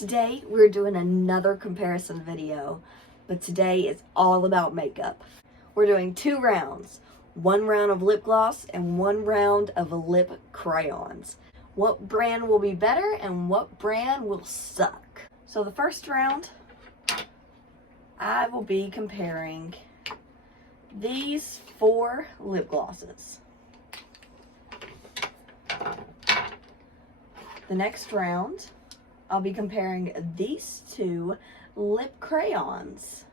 Today we're doing another comparison video, but today is all about makeup. We're doing 2 rounds, 1 round of lip gloss and 1 round of lip crayons. What brand will be better and what brand will suck? So the first round, I will be comparing these 4 lip glosses. The next round, I'll be comparing these 2 lip crayons.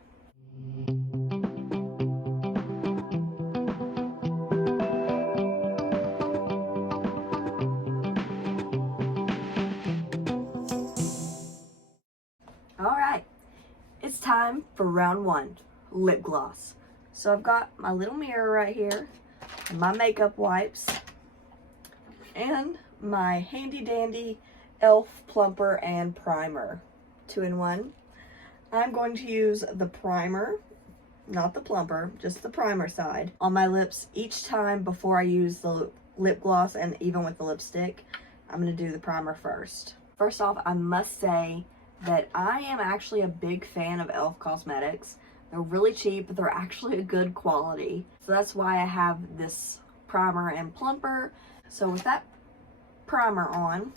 Alright, it's time for round 1, lip gloss. So I've got my little mirror right here, my makeup wipes, and my handy dandy e.l.f. plumper and primer, 2-in-1. I'm going to use the primer, not the plumper, just the primer side, on my lips each time before I use the lip gloss, and even with the lipstick, I'm going to do the primer first. First off, I must say that I am actually a big fan of e.l.f. cosmetics. They're really cheap, but they're actually a good quality. So that's why I have this primer and plumper. So with that primer on,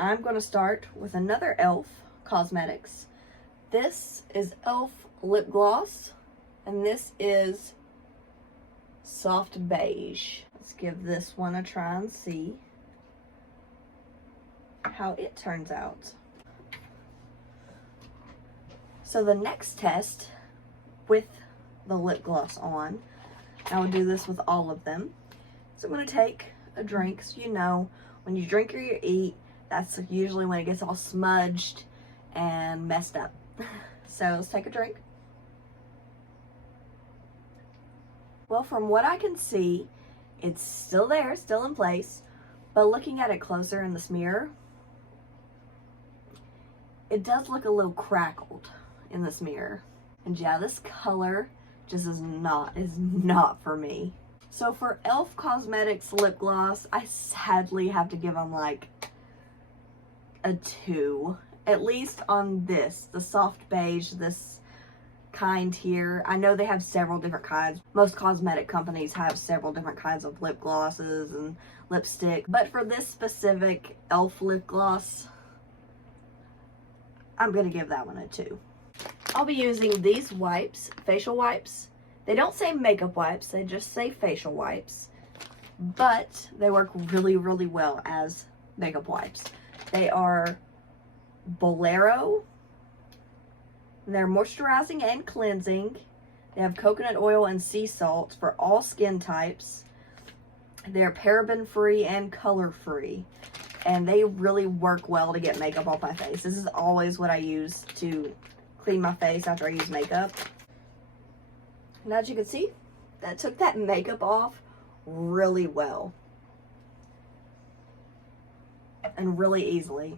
I'm going to start with another e.l.f. Cosmetics. This is e.l.f. lip gloss, and this is soft beige. Let's give this one a try and see how it turns out. So the next test with the lip gloss on, I will do this with all of them. So I'm going to take a drink. So you know, when you drink or you eat, that's usually when it gets all smudged and messed up. So let's take a drink. Well, from what I can see, it's still there, still in place, but looking at it closer in this mirror, it does look a little crackled in this mirror. And yeah, this color just is not for me. So for e.l.f. Cosmetics lip gloss, I sadly have to give them like a 2, at least on this, the soft beige, this kind here. I know they have several different kinds. Most cosmetic companies have several different kinds of lip glosses and lipstick, but for this specific e.l.f. lip gloss, I'm gonna give that one a 2. I'll be using these wipes, facial wipes. They don't say makeup wipes, they just say facial wipes, but they work really, really well as makeup wipes. They are Bolero. They're moisturizing and cleansing. They have coconut oil and sea salt for all skin types. They're paraben free and color free. And they really work well to get makeup off my face. This is always what I use to clean my face after I use makeup. And as you can see, that took that makeup off really well. And really easily.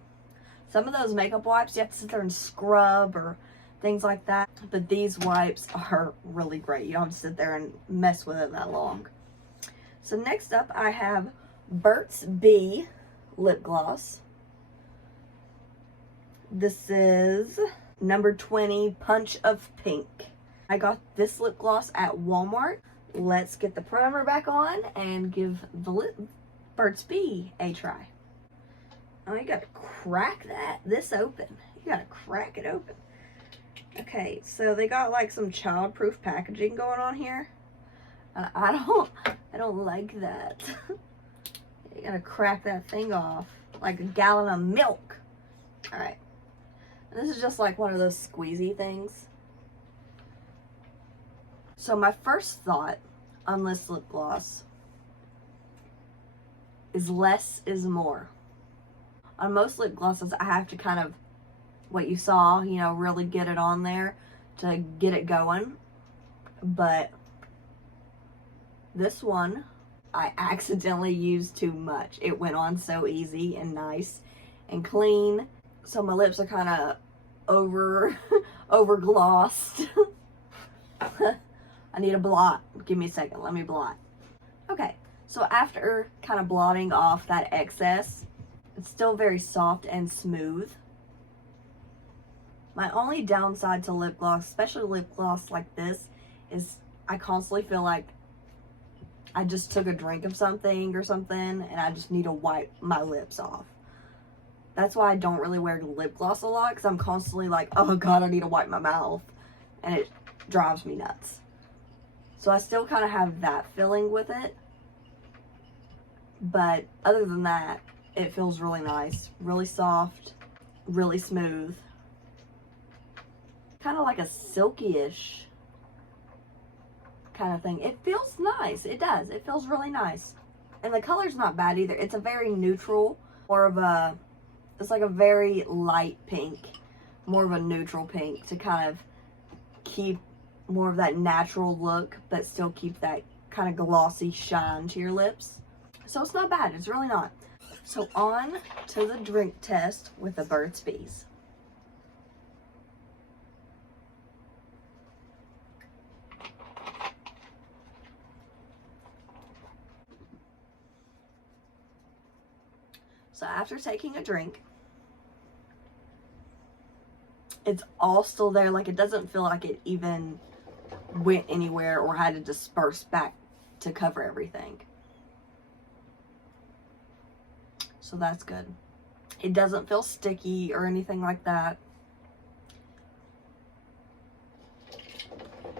Some of those makeup wipes, you have to sit there and scrub or things like that. But these wipes are really great. You don't have to sit there and mess with it that long. So next up, I have Burt's Bee lip gloss. This is number 20, Punch of Pink. I got this lip gloss at Walmart. Let's get the primer back on and give the Burt's Bee a try. Oh, you gotta crack this open. You gotta crack it open. Okay, so they got like some child-proof packaging going on here. I don't like that. You gotta crack that thing off like a gallon of milk. All right, this is just like one of those squeezy things. So my first thought on this lip gloss is less is more. On most lip glosses, I have to kind of, what you saw, you know, really get it on there to get it going. But this one, I accidentally used too much. It went on so easy and nice and clean. So my lips are kind of over glossed. I need a blot. Give me a second. Let me blot. Okay. So after kind of blotting off that excess, it's still very soft and smooth. My only downside to lip gloss, especially lip gloss like this, is I constantly feel like I just took a drink of something or something and I just need to wipe my lips off. That's why I don't really wear lip gloss a lot, because I'm constantly like, oh god, I need to wipe my mouth. And it drives me nuts. So I still kind of have that feeling with it. But other than that, it feels really nice, really soft, really smooth. Kind of like a silky-ish kind of thing. It feels nice. It does. It feels really nice. And the color's not bad either. It's a very neutral, more of a, it's like a very light pink, more of a neutral pink to kind of keep more of that natural look, but still keep that kind of glossy shine to your lips. So it's not bad. It's really not. So on to the drink test with the Burt's Bees. So after taking a drink, it's all still there. Like, it doesn't feel like it even went anywhere or had to disperse back to cover everything. So that's good. It doesn't feel sticky or anything like that.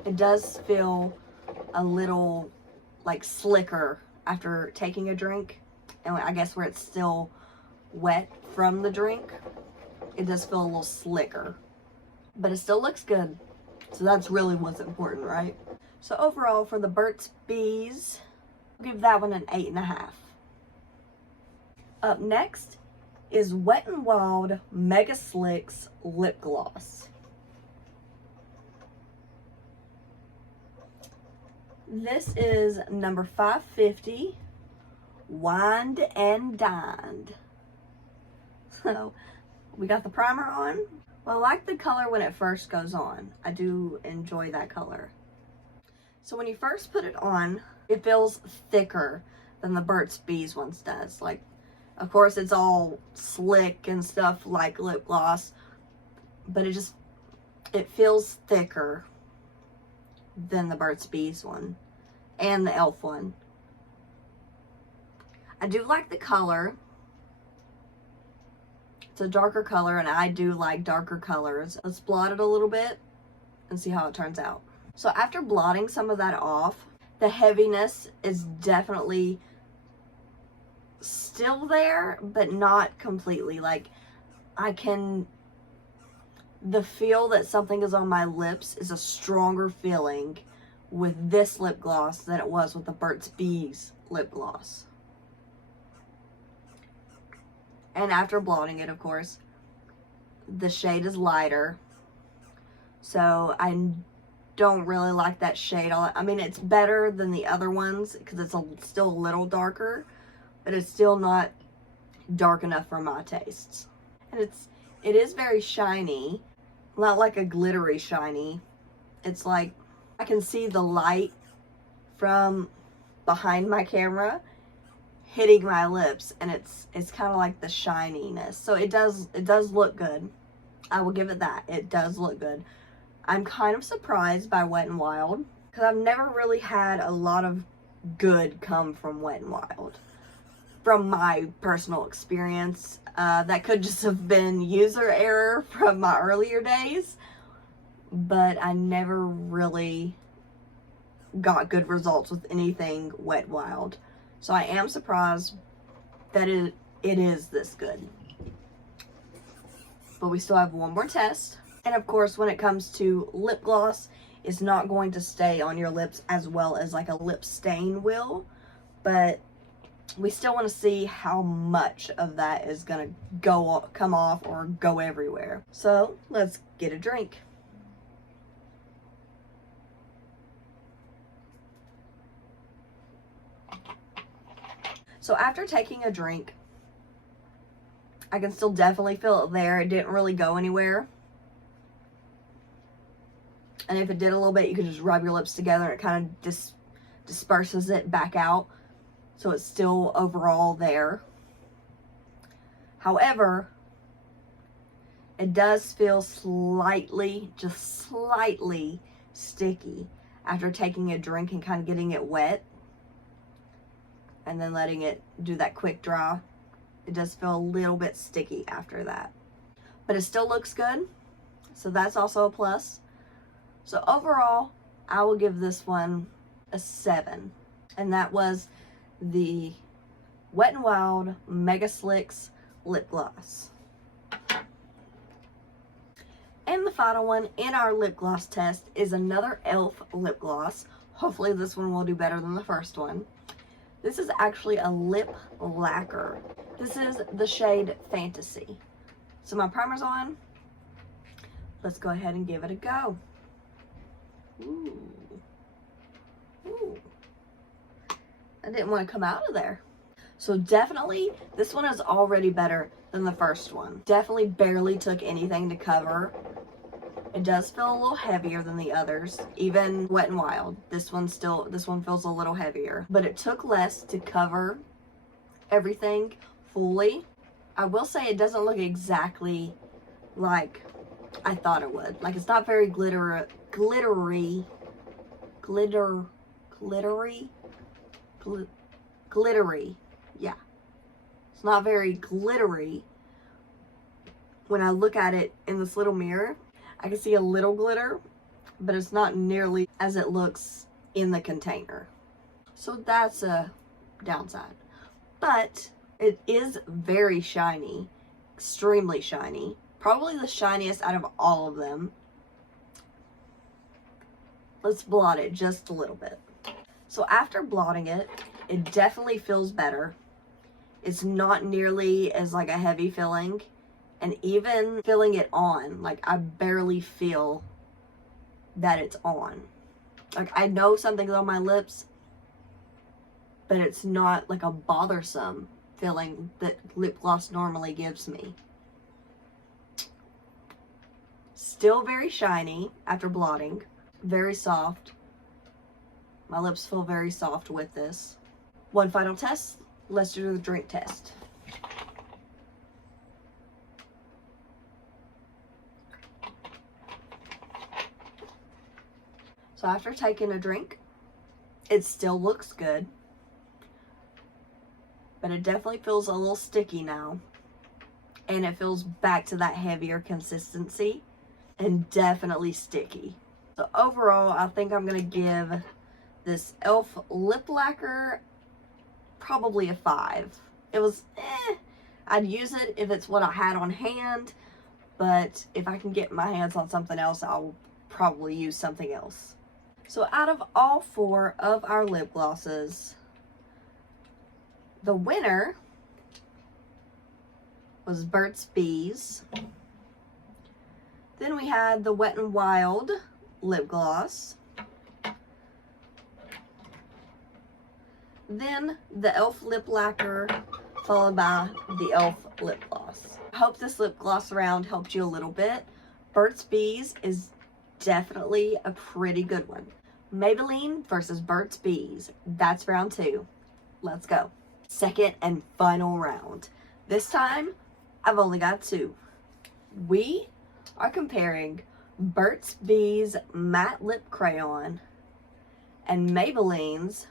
It does feel a little like slicker after taking a drink. And I guess where it's still wet from the drink, it does feel a little slicker. But it still looks good. So that's really what's important, right? So overall, for the Burt's Bees, I'll give that one an 8.5. Up next is Wet n Wild Mega Slicks Lip Gloss. This is number 550, Wined and Dined. So, we got the primer on. Well, I like the color when it first goes on. I do enjoy that color. So when you first put it on, it feels thicker than the Burt's Bees ones does. Like, of course, it's all slick and stuff like lip gloss, but it feels thicker than the Burt's Bees one and the e.l.f. one. I do like the color. It's a darker color, and I do like darker colors. Let's blot it a little bit and see how it turns out. So after blotting some of that off, the heaviness is definitely still there, but not completely. Like, the feel that something is on my lips is a stronger feeling with this lip gloss than it was with the Burt's Bees lip gloss. And after blotting it, of course, the shade is lighter. So I don't really like that shade. I mean, it's better than the other ones because it's still a little darker, but it's still not dark enough for my tastes. And it is very shiny, not like a glittery shiny. It's like I can see the light from behind my camera hitting my lips, and it's kind of like the shininess. So it does look good. I will give it that. It does look good. I'm kind of surprised by Wet n Wild because I've never really had a lot of good come from Wet n Wild. From my personal experience, that could just have been user error from my earlier days, but I never really got good results with anything Wet n Wild. So I am surprised that it is this good. But we still have one more test. And of course, when it comes to lip gloss, it's not going to stay on your lips as well as like a lip stain will. But we still want to see how much of that is going to come off or go everywhere. So let's get a drink. So after taking a drink, I can still definitely feel it there. It didn't really go anywhere. And if it did a little bit, you could just rub your lips together and it kind of just disperses it back out. So it's still overall there. However, It does feel slightly, just slightly sticky after taking a drink and kind of getting it wet and then letting it do that quick dry. It does feel a little bit sticky after that, but it still looks good, so that's also a plus. So overall, I will give this one a 7, and that was the Wet n Wild Mega Slicks lip gloss. And the final one in our lip gloss test is another e.l.f. lip gloss. Hopefully this one will do better than the first one. This is actually a lip lacquer. This is the shade Fantasy. So my primer's on. Let's go ahead and give it a go. Ooh. Ooh. I didn't want to come out of there. So definitely, this one is already better than the first one. Definitely barely took anything to cover. It does feel a little heavier than the others, even Wet n Wild. This one feels a little heavier, but it took less to cover everything fully. I will say it doesn't look exactly like I thought it would. Like, it's not very glittery, yeah. It's not very glittery. When I look at it in this little mirror, I can see a little glitter, but it's not nearly as it looks in the container. So that's a downside. But it is very shiny, extremely shiny. Probably the shiniest out of all of them. Let's blot it just a little bit. So after blotting it, it definitely feels better. It's not nearly as like a heavy filling. And even filling it on, like, I barely feel that it's on. Like, I know something's on my lips, but it's not like a bothersome feeling that lip gloss normally gives me. Still very shiny after blotting. Very soft. My lips feel very soft with this. One final test. Let's do the drink test. So after taking a drink, it still looks good, but it definitely feels a little sticky now, and it feels back to that heavier consistency and definitely sticky. So overall, I think I'm gonna give this e.l.f. lip lacquer probably a 5. It was I'd use it if it's what I had on hand, but if I can get my hands on something else, I'll probably use something else. So out of all 4 of our lip glosses, the winner was Burt's Bees. Then we had the Wet n Wild lip gloss. Then the e.l.f. lip lacquer, followed by the e.l.f. lip gloss. I hope this lip gloss round helped you a little bit. Burt's Bees is definitely a pretty good one. Maybelline versus Burt's Bees. That's round 2. Let's go. Second and final round. This time, I've only got 2. We are comparing Burt's Bees Matte Lip Crayon and Maybelline's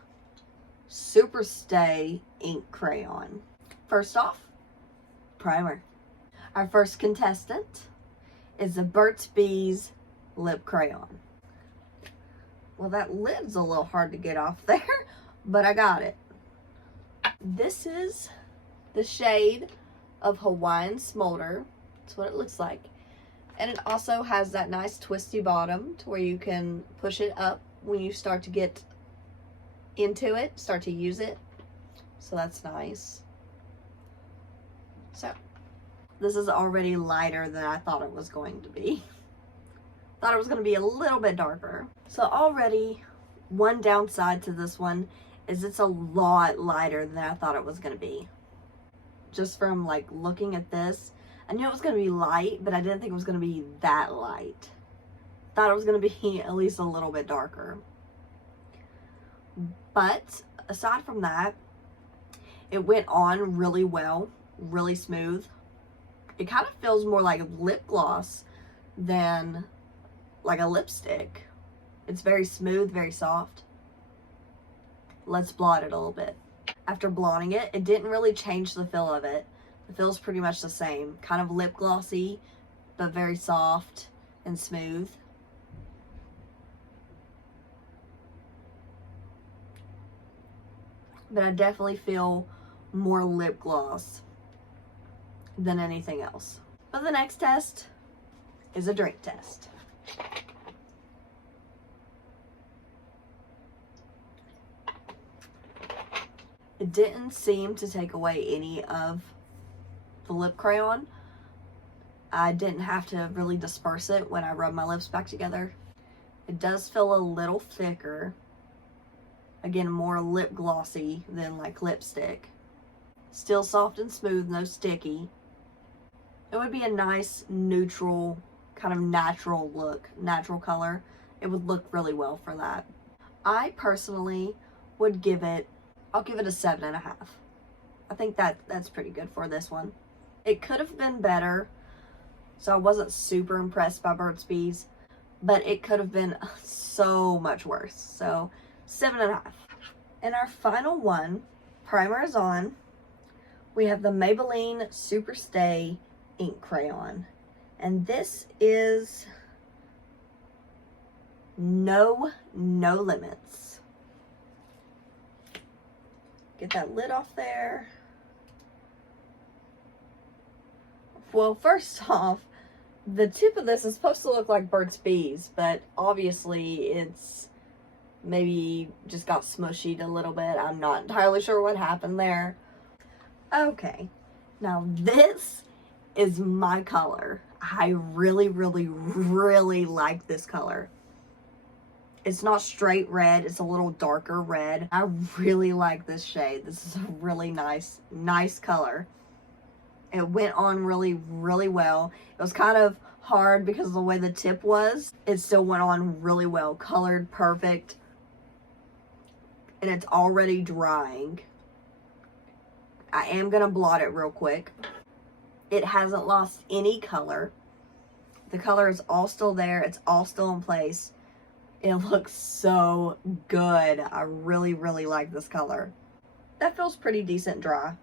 Super Stay Ink Crayon. First off, primer. Our first contestant is the Burt's Bees Lip Crayon. Well, that lid's a little hard to get off there, but I got it. This is the shade of Hawaiian Smolder. That's what it looks like. And it also has that nice twisty bottom to where you can push it up when you start to get into it, start to use it. So that's nice. So, this is already lighter than I thought it was going to be. Thought it was going to be a little bit darker. So already, one downside to this one is it's a lot lighter than I thought it was going to be. Just from like looking at this, I knew it was going to be light, but I didn't think it was going to be that light. Thought it was going to be at least a little bit darker. But aside from that, it went on really well, really smooth, It kind of feels more like lip gloss than like a lipstick. It's very smooth, very soft. Let's blot it a little bit. After blotting it, it didn't really change the feel of it. The feel's pretty much the same. Kind of lip glossy, but very soft and smooth. But I definitely feel more lip gloss than anything else. But the next test is a drink test. It didn't seem to take away any of the lip crayon. I didn't have to really disperse it when I rubbed my lips back together. It does feel a little thicker. Again, more lip glossy than like lipstick. Still soft and smooth, no sticky. It would be a nice, neutral, kind of natural look, natural color. It would look really well for that. I personally would give it, I'll give it a 7.5. I think that's pretty good for this one. It could have been better, so I wasn't super impressed by Burt's Bees, but it could have been so much worse. So 7.5. And our final one, primer is on. We have the Maybelline Super Stay Ink Crayon. And this is No Limits. Get that lid off there. Well, first off, the tip of this is supposed to look like Burt's Bees, but obviously it's maybe just got smushied a little bit. I'm not entirely sure what happened there. Okay, now this is my color. I really, really, really like this color. It's not straight red, it's a little darker red. I really like this shade. This is a really nice color. It went on really, really well. It was kind of hard because of the way the tip was. It still went on really well. Colored perfect. And it's already drying. I am going to blot it real quick. It hasn't lost any color. The color is all still there. It's all still in place. It looks so good. I really, really like this color. That feels pretty decent dry.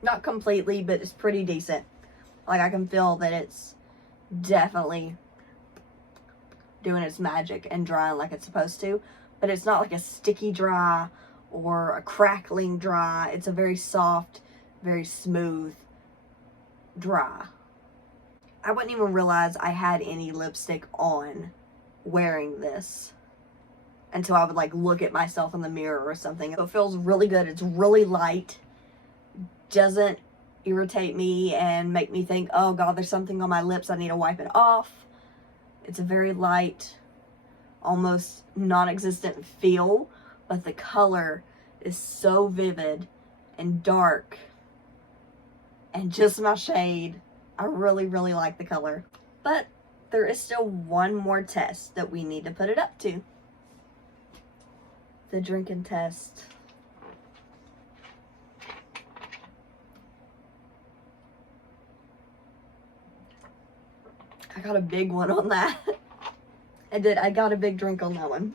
Not completely, but it's pretty decent. Like, I can feel that it's definitely doing its magic and drying like it's supposed to. But it's not like a sticky dry or a crackling dry. It's a very soft, very smooth dry. I wouldn't even realize I had any lipstick on wearing this until I would like look at myself in the mirror or something. So it feels really good. It's really light. Doesn't irritate me and make me think, oh god, there's something on my lips, I need to wipe it off. It's a very light, almost non-existent feel, but the color is so vivid and dark and just my shade. I really, really like the color. But there is still one more test that we need to put it up to. The drinking test. I got a big one on that. I got a big drink on that one.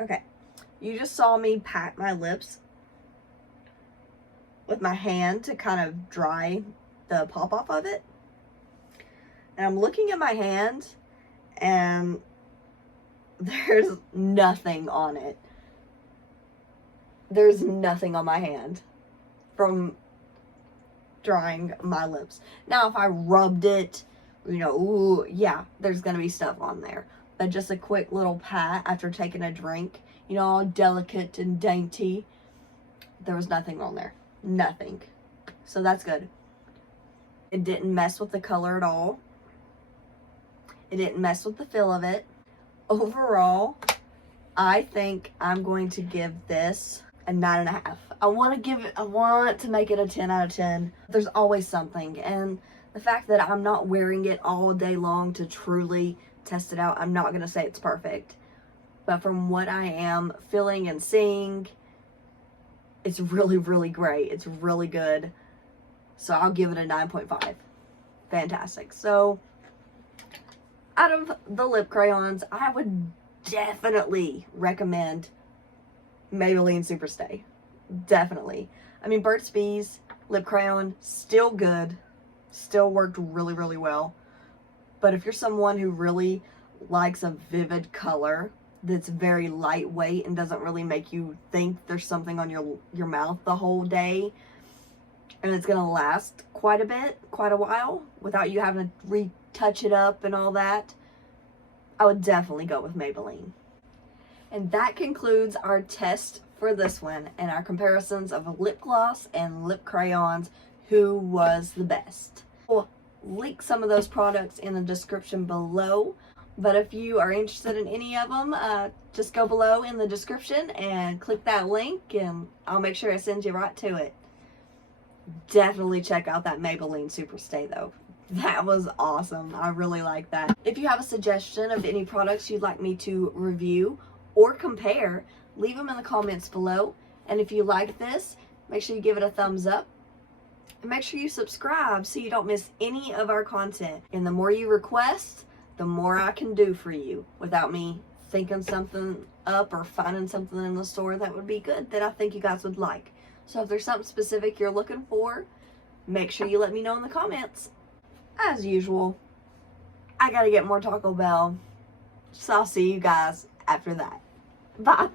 Okay, you just saw me pat my lips with my hand to kind of dry the pop off of it. And I'm looking at my hand and there's nothing on it. There's nothing on my hand from drying my lips. Now, if I rubbed it, you know, ooh, yeah, there's gonna be stuff on there. But just a quick little pat after taking a drink, you know, all delicate and dainty, there was nothing on there. Nothing. So that's good. It didn't mess with the color at all. It didn't mess with the feel of it. Overall, I think I'm going to give this a 9.5. I want to make it a 10 out of 10. There's always something, and the fact that I'm not wearing it all day long to truly test it out. I'm not going to say it's perfect. But from what I am feeling and seeing, it's really, really great. It's really good. So I'll give it a 9.5. Fantastic. So out of the lip crayons, I would definitely recommend Maybelline Superstay. Definitely. I mean, Burt's Bees lip crayon, still good. Still worked really, really well. But if you're someone who really likes a vivid color that's very lightweight and doesn't really make you think there's something on your mouth the whole day, and it's going to last quite a while, without you having to retouch it up and all that, I would definitely go with Maybelline. And that concludes our test for this one and our comparisons of lip gloss and lip crayons. Who was the best? We'll link some of those products in the description below, but if you are interested in any of them, just go below in the description and click that link, and I'll make sure I send you right to it. Definitely check out that Maybelline Superstay though. That was awesome. I really like that. If you have a suggestion of any products you'd like me to review or compare, leave them in the comments below. And if you like this, make sure you give it a thumbs up. And make sure you subscribe so you don't miss any of our content. And the more you request, the more I can do for you without me thinking something up or finding something in the store that would be good that I think you guys would like. So if there's something specific you're looking for, make sure you let me know in the comments. As usual, I gotta get more Taco Bell. So I'll see you guys after that. Bye.